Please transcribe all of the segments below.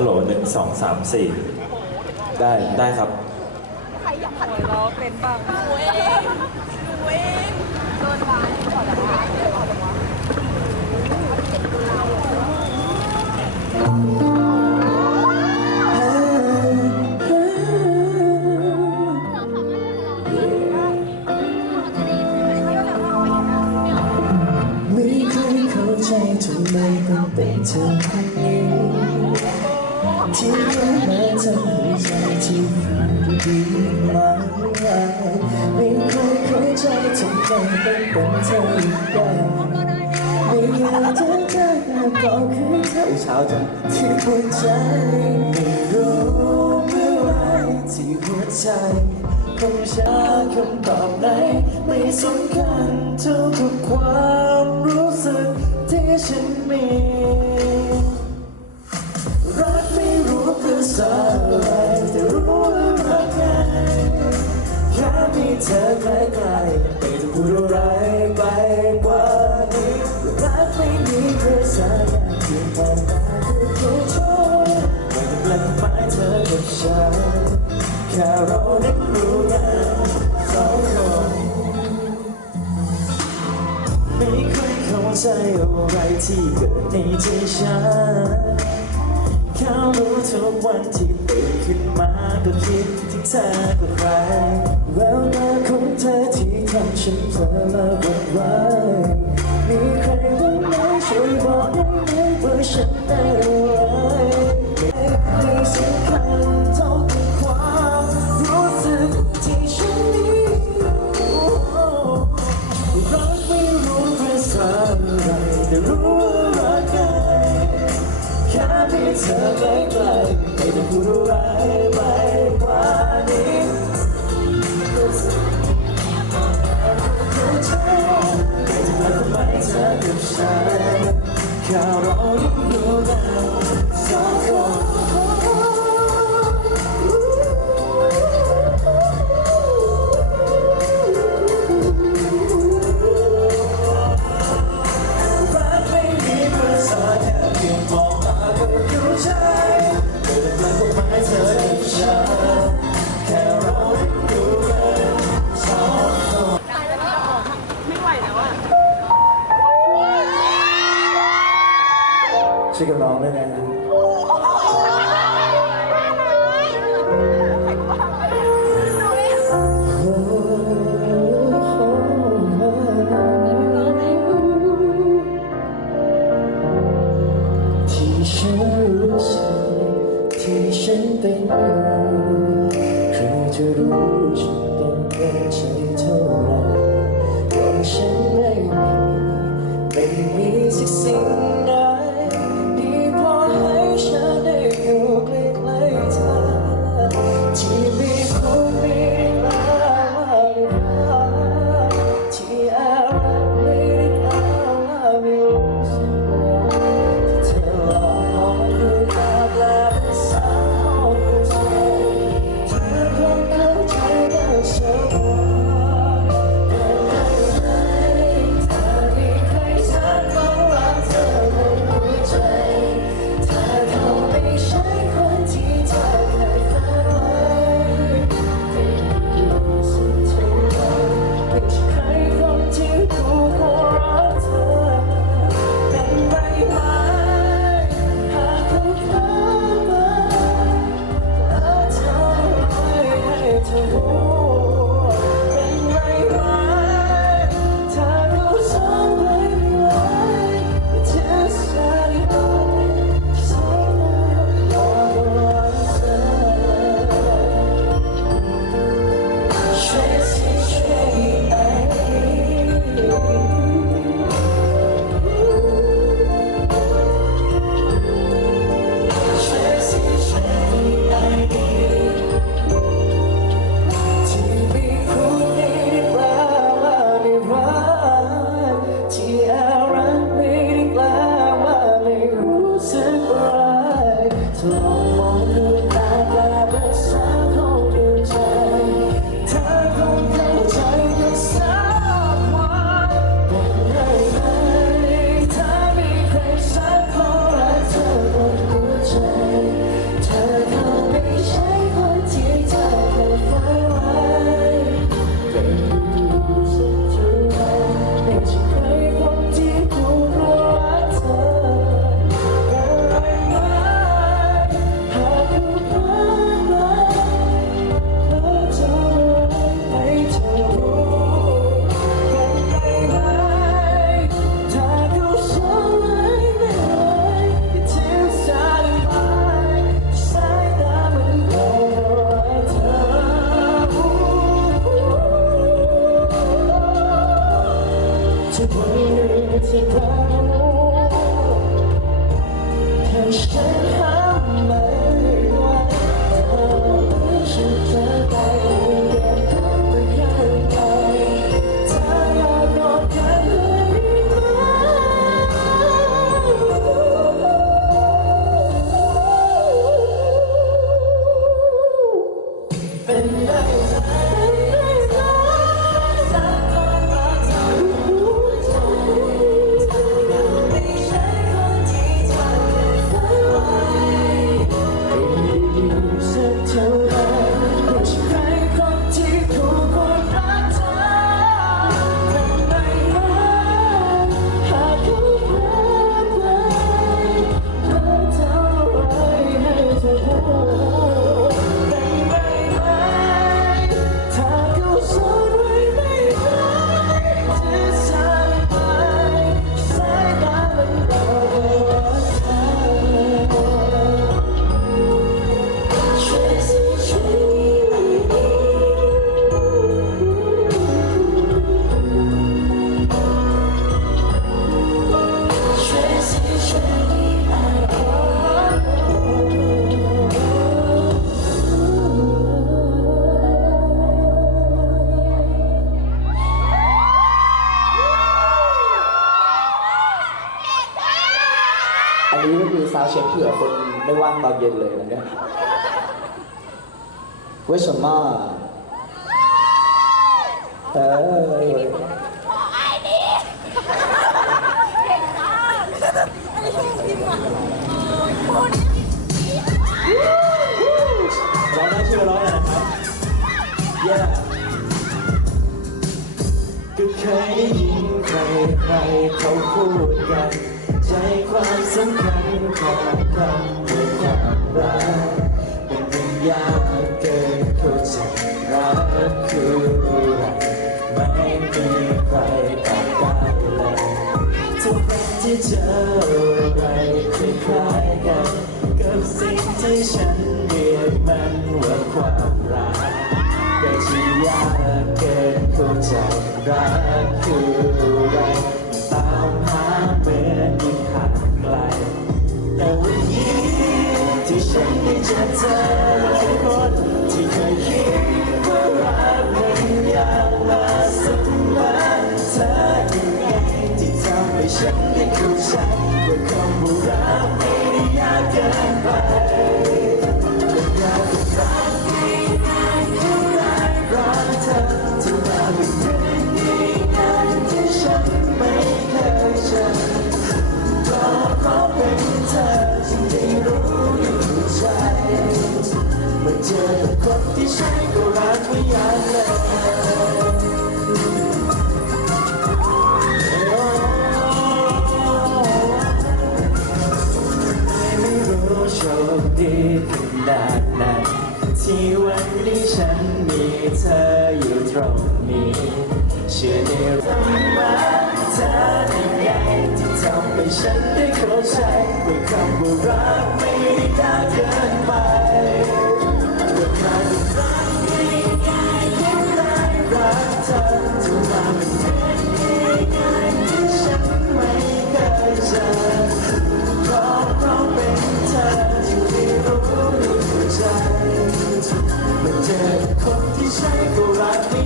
ฮัลโหลหนึ่งสองสามสี่ได้ได้ครับ ใครอยากผัดเราเป็นบ้างหนูเองหนูเองโดนร้านก่อนละคะไม่เคยเข้าใจทำไมต้องเป็นเธอ ที่เข้ามาทำให้ใจที่ฝันดีมาไม่เคยเข้าใจทำไมต้องเป็นเธออีกอย่างไม่อยากจะเจอก็คือเธอเช้าจนที่หัวใจไม่รู้เมื่อไรที่หัวใจคงช้าคำตอบไหนไม่สำคัญเท่ากับความรู้สึกที่ฉันมี ไรที่เกิดในใจฉันแค่รู้ทุกวันที่ตื่นขึ้นมาก็คิดถึงเธอกับใครแววตาของเธอที่ทำฉันเผลอและหวั่นไหวมีใครบ้างไหมช่วยบอกได้ไหมว่าฉันเอง แางตอนเย็นเลยนะเนี่ย 为什么？呃， ร้องได้ชื่อร้องอะไรนะครับ เย้ก็เคยได้ยินใครใครๆเขาพูดกัน ใจความสำคัญของคำว่าความรักเป็นเรื่องยากเกินเข้าใจรักคืออะไรไม่มีใครตอบได้เลยทุกครั้งที่เจออะไรคล้ายๆกันกับสิ่งที่ฉันเรียกมันว่าความรักแต่ที่ยากเกินเข้าใจรักคืออะไร ฉั โชคดีขนาดไหนที่วันนี้ฉันมีเธออยู่ตรงนี้ เชื่อในรักมาเธอได้ไงที่ทำให้ฉันได้เข้าใจว่าคำว่ารักไม่ได้ยากเกินไป มื่เจอคนที่ใช่ก็รักไม่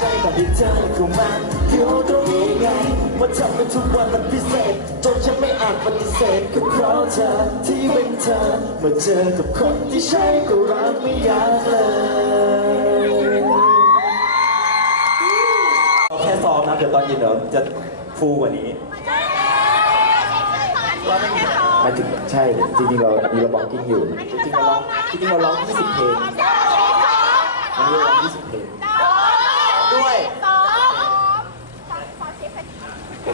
จแบบที่เธอเข้ามาอยู่ตรงนี้ไงมาทำให้ทุกวันมันพิเศษ จนฉันไม่อาจปฏิเสธก็เพราะเธอที่เป็นเธอเมื่อเจอกับคนที่ใช่ก็รักไม่ยากเลยแค่ซอมนะเดี๋ยวตอนยินเดี๋ยวจะฟูกว่านี้มาถึงใช่จริงๆเรามีระบอกกิ้งอยู่จริงๆเราร้องจริงๆเราร้อง20เพลงอันนี้เราร้อง20เพลง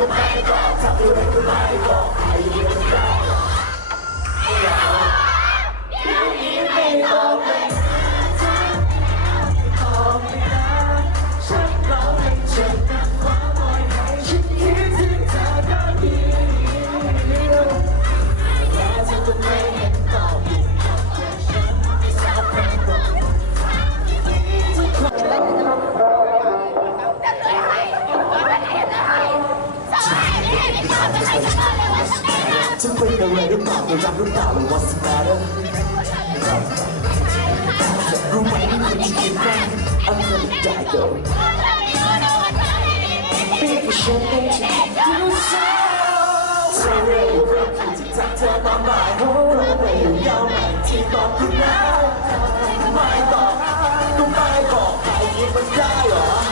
と迷さくらくましょ ฉันเป็นอะไรหรือเปล่าเธอจำหรือเปล่าหรือ what's the matter รู้ไหมนี่คนที่คิดว่า I'm gonna die girl Baby, show me you so So real, you're up to talk to my mind Hold on, baby, you're my team, but you know My thought, no my thought, I give a die, oh